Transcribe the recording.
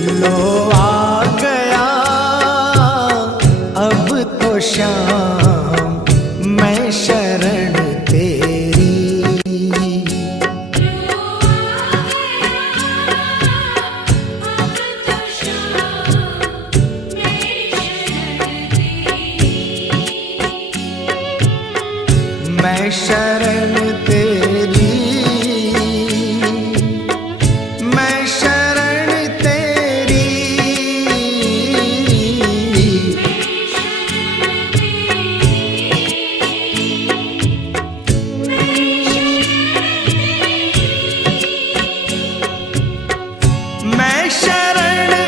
लो आ गया अब तो श्याम मैं शरण तेरी। मैं शरण तेरी, मैं शरण तेरी, मैं शरण